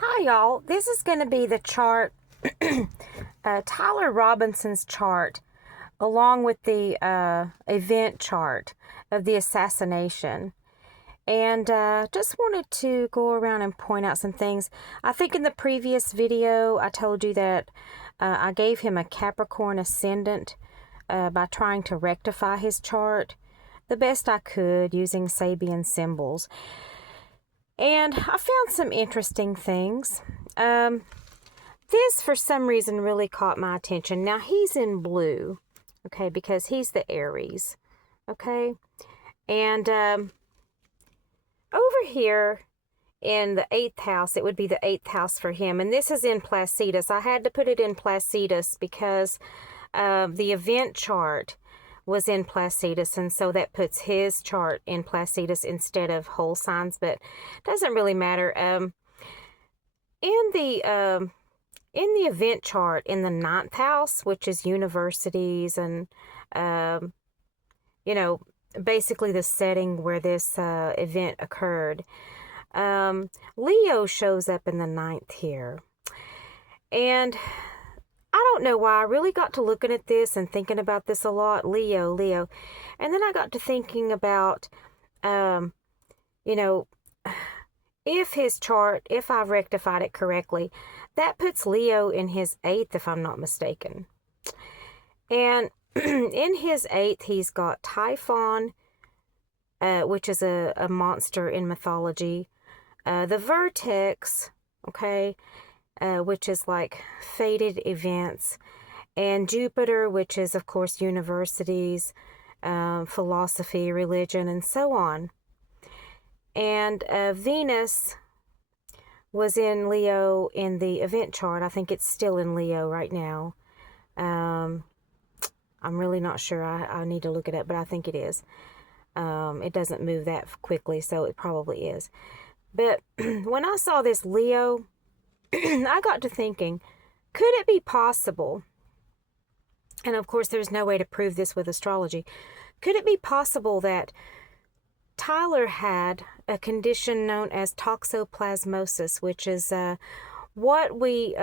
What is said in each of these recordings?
Hi, y'all. This is going to be the chart, Tyler Robinson's chart, along with the event chart of the assassination. And just wanted to go around and point out some things. I think in the previous video, I told you that I gave him a Capricorn ascendant by trying to rectify his chart the best I could using Sabian symbols. And I found some interesting things. This, for some reason, really caught my attention. Now, he's in blue, okay, because he's the Aries, okay? And over here in the 8th house, it would be the 8th house for him. And this is in Placidus. I had to put it in Placidus because the event chart was in Placidus, and so that puts his chart in Placidus instead of whole signs, but it doesn't really matter. In the event chart in the 9th house, which is universities and basically the setting where this event occurred, Leo shows up in the 9th here. And I don't know why I really got to looking at this and thinking about this a lot. Leo. And then I got to thinking about, if his chart, if I've rectified it correctly, that puts Leo in his 8th, if I'm not mistaken. And in his 8th, he's got Typhon, which is a monster in mythology. The Vertex, okay, which is like fated events, and Jupiter, which is, of course, universities, philosophy, religion, and so on. And Venus was in Leo in the event chart. I think it's still in Leo right now. I'm really not sure. I need to look it up, but I think it is. It doesn't move that quickly, so it probably is. But when I saw this Leo, I got to thinking, could it be possible, and of course there's no way to prove this with astrology, could it be possible that Tyler had a condition known as toxoplasmosis, which is what we,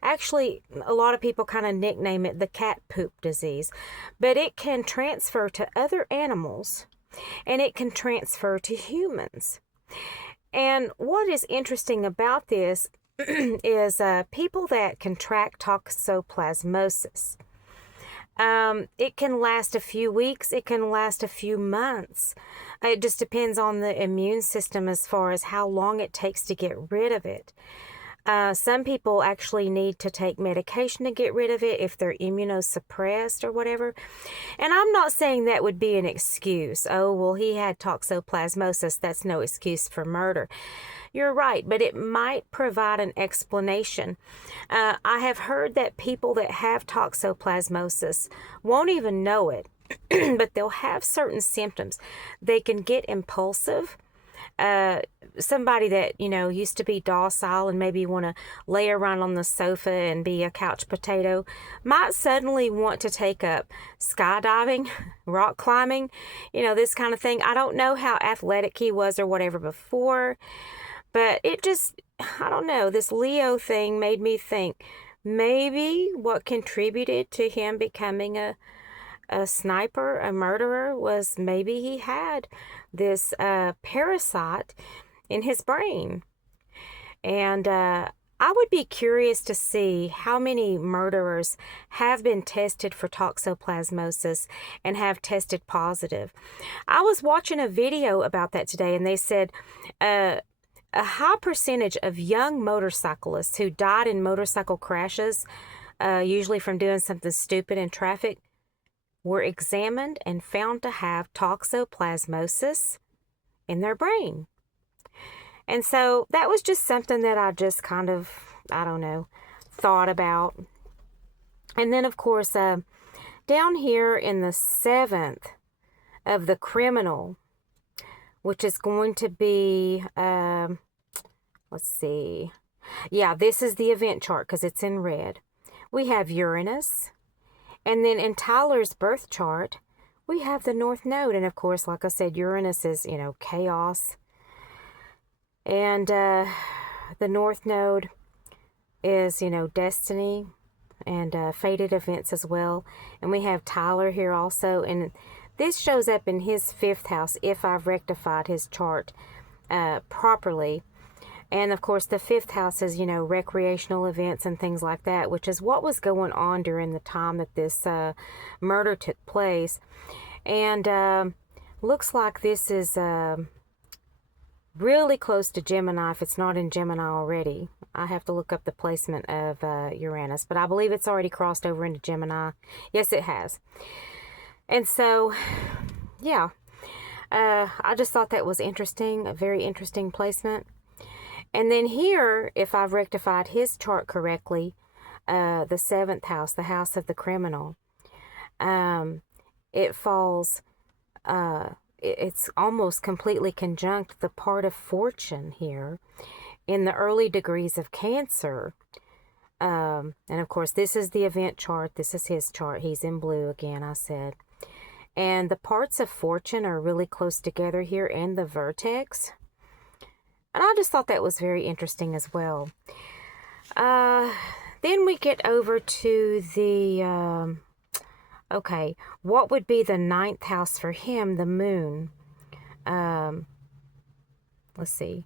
actually a lot of people kind of nickname it the cat poop disease, but it can transfer to other animals and it can transfer to humans. And what is interesting about this is people that contract toxoplasmosis. It can last a few weeks. It can last a few months. It just depends on the immune system as far as how long it takes to get rid of it. Some people actually need to take medication to get rid of it if they're immunosuppressed or whatever. And I'm not saying that would be an excuse. Oh, well, he had toxoplasmosis. That's no excuse for murder. You're right, but it might provide an explanation. I have heard that people that have toxoplasmosis won't even know it, but they'll have certain symptoms. They can get impulsive. Somebody that, used to be docile and maybe want to lay around on the sofa and be a couch potato might suddenly want to take up skydiving, rock climbing, this kind of thing. I don't know how athletic he was or whatever before, but it just, I don't know, this Leo thing made me think maybe what contributed to him becoming a sniper, a murderer, was maybe he had this parasite in his brain. And I would be curious to see how many murderers have been tested for toxoplasmosis and have tested positive. I was watching a video about that today, and they said a high percentage of young motorcyclists who died in motorcycle crashes, usually from doing something stupid in traffic, were examined and found to have toxoplasmosis in their brain. And so that was just something that I just kind of, thought about. And then, of course, down here in the 7th of the criminal, which is going to be, let's see. Yeah, this is the event chart because it's in red. We have Uranus. And then in Tyler's birth chart, we have the North Node. And of course, like I said, Uranus is, chaos. And the North Node is, destiny and fated events as well. And we have Tyler here also. And this shows up in his 5th house if I've rectified his chart properly. And of course, the 5th house is, recreational events and things like that, which is what was going on during the time that this murder took place. And looks like this is really close to Gemini if it's not in Gemini already. I have to look up the placement of Uranus, but I believe it's already crossed over into Gemini. Yes, it has. And so, yeah, I just thought that was interesting, a very interesting placement. And then here, if I've rectified his chart correctly, the 7th house, the house of the criminal, it falls, it's almost completely conjunct the part of fortune here in the early degrees of Cancer. And of course, this is the event chart. This is his chart. He's in blue again, I said. And the parts of fortune are really close together here and the vertex. And I just thought that was very interesting as well. Then we get over to the, okay, what would be the 9th house for him, the moon? Let's see.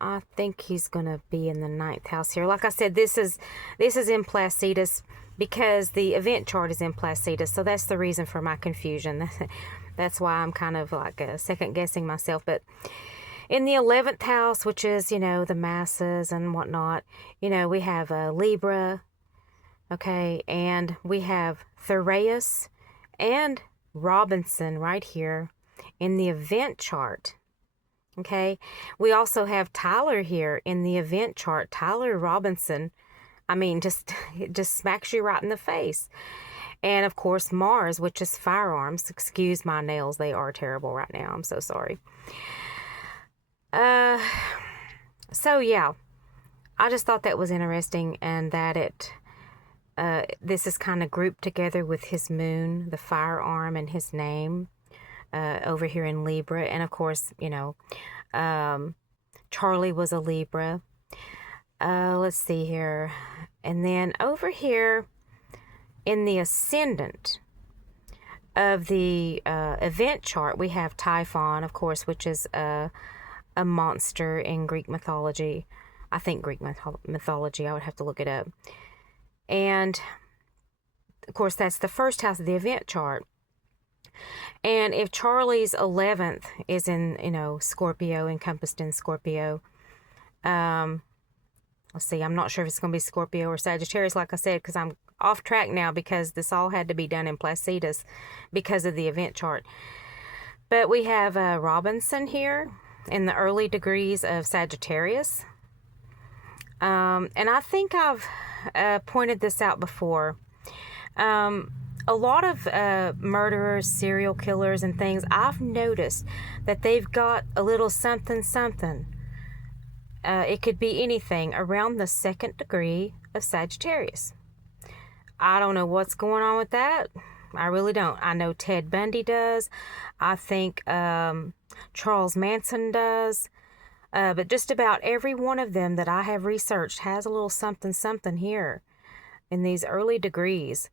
I think he's going to be in the 9th house here. Like I said, this is in Placidus because the event chart is in Placidus. So that's the reason for my confusion. That's why I'm kind of like second guessing myself. But in the 11th house, which is, the masses and whatnot, we have Libra, okay, and we have Theraeus and Robinson right here in the event chart. Okay, we also have Tyler here in the event chart. Tyler Robinson, I mean, it just smacks you right in the face. And of course, Mars, which is firearms. Excuse my nails, they are terrible right now. I'm so sorry. So yeah, I just thought that was interesting, and that this is kind of grouped together with his moon, the firearm, and his name. Over here in Libra. And of course, Charlie was a Libra. Let's see here. And then over here in the ascendant of the event chart, we have Typhon, of course, which is a monster in Greek mythology. I think Greek mythology. I would have to look it up. And of course, that's the 1st house of the event chart. And if Charlie's 11th is in, Scorpio, encompassed in Scorpio, let's see, I'm not sure if it's going to be Scorpio or Sagittarius, like I said, because I'm off track now because this all had to be done in Placidus because of the event chart. But we have Robinson here in the early degrees of Sagittarius. And I think I've pointed this out before. A lot of murderers, serial killers, and things, I've noticed that they've got a little something, something. It could be anything around the 2nd degree of Sagittarius. I don't know what's going on with that. I really don't. I know Ted Bundy does. I think Charles Manson does. But just about every one of them that I have researched has a little something, something here in these early degrees.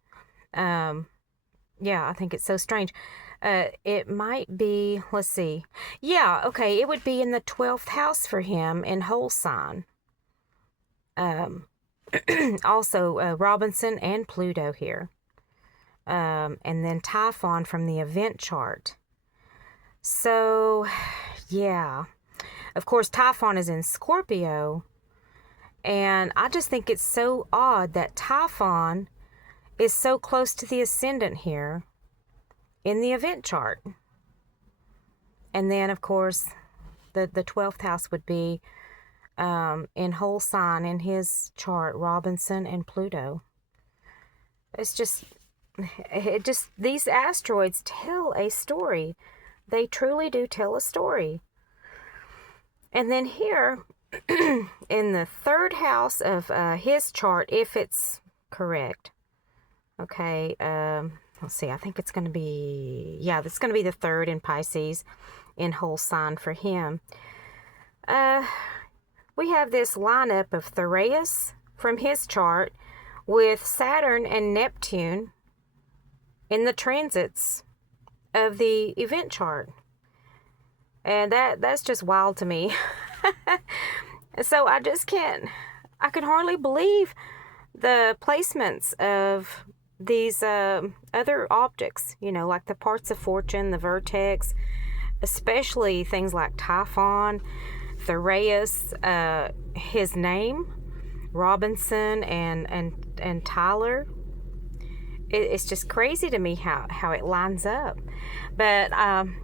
Yeah, I think it's so strange. It might be, let's see. Yeah, okay, it would be in the 12th house for him in whole sign. Also, Robinson and Pluto here. And then Typhon from the event chart. So, yeah. Of course, Typhon is in Scorpio. And I just think it's so odd that Typhon is so close to the ascendant here in the event chart. And then, of course, the 12th house would be in whole sign in his chart, Robinson and Pluto. These asteroids tell a story. They truly do tell a story. And then here, in the 3rd house of his chart, if it's correct, okay, let's see, I think it's going to be, yeah, that's going to be the 3rd in Pisces in whole sign for him. we have this lineup of Theraeus from his chart with Saturn and Neptune in the transits of the event chart. And that's just wild to me. So I can hardly believe the placements of these other objects, like the parts of fortune, the vertex, especially things like Typhon, Theraeus, his name, Robinson, and Tyler. It's just crazy to me how it lines up. But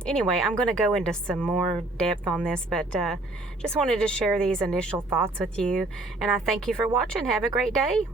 anyway, I'm going to go into some more depth on this, but just wanted to share these initial thoughts with you. And I thank you for watching. Have a great day.